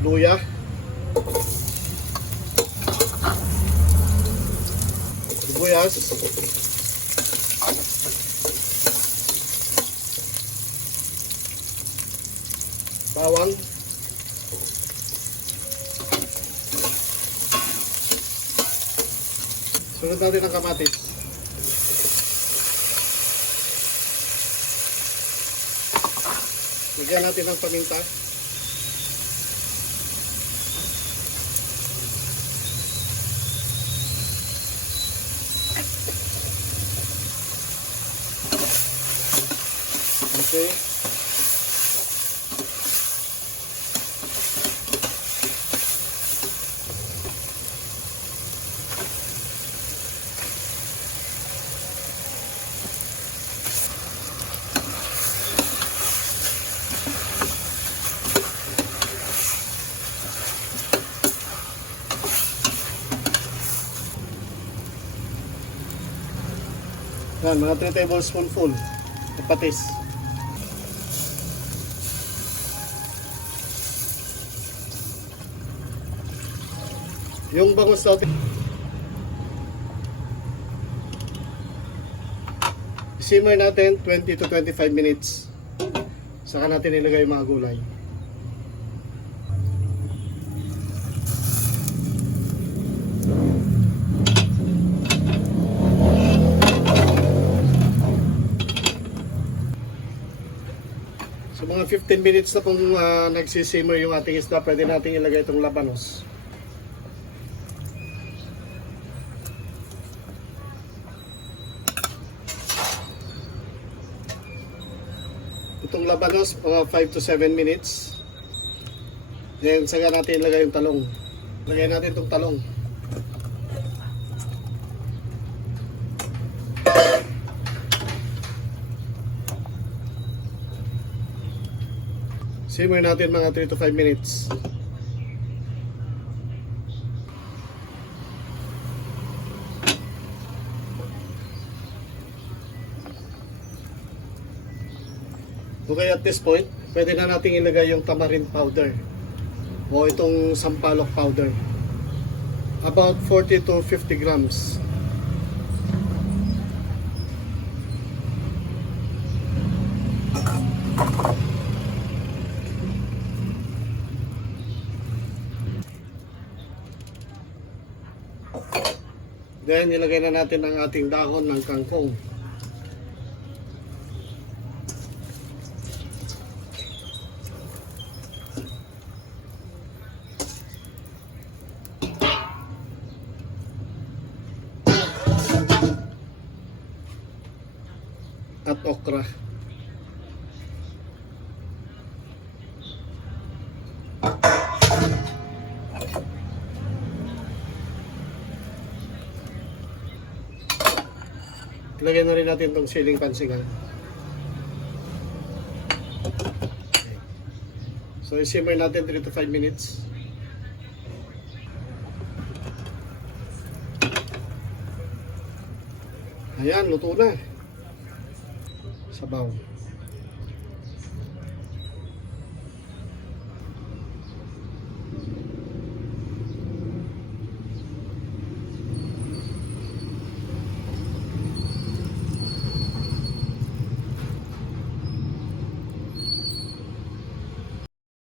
luya, sibuyas, bawang, sunod natin ang kamatis. Lagyan natin ng paminta. Okay. Yan, mga 3 tablespoonful ng patis. Yung bangus natin, simmer natin 20 to 25 minutes. Saka natin ilagay yung mga gulay. So mga 15 minutes na kung nagsisimmer yung ating isda, pwede natin ilagay itong labanos. Itong labanos, mga 5 to 7 minutes. Then saka natin ilagay yung talong. Lagay natin itong talong. Simmer natin mga 3 to 5 minutes. Okay, at this point, pwede na natin ilagay yung tamarind powder o itong sampalok powder. About 40 to 50 grams. Then, ilagay na natin ang ating dahon ng kangkong. At okra. Ilagay na rin natin itong siling pansingan. Okay. So, i-simmer natin 3 to 5 minutes. Ayan, luto na. Sabaw.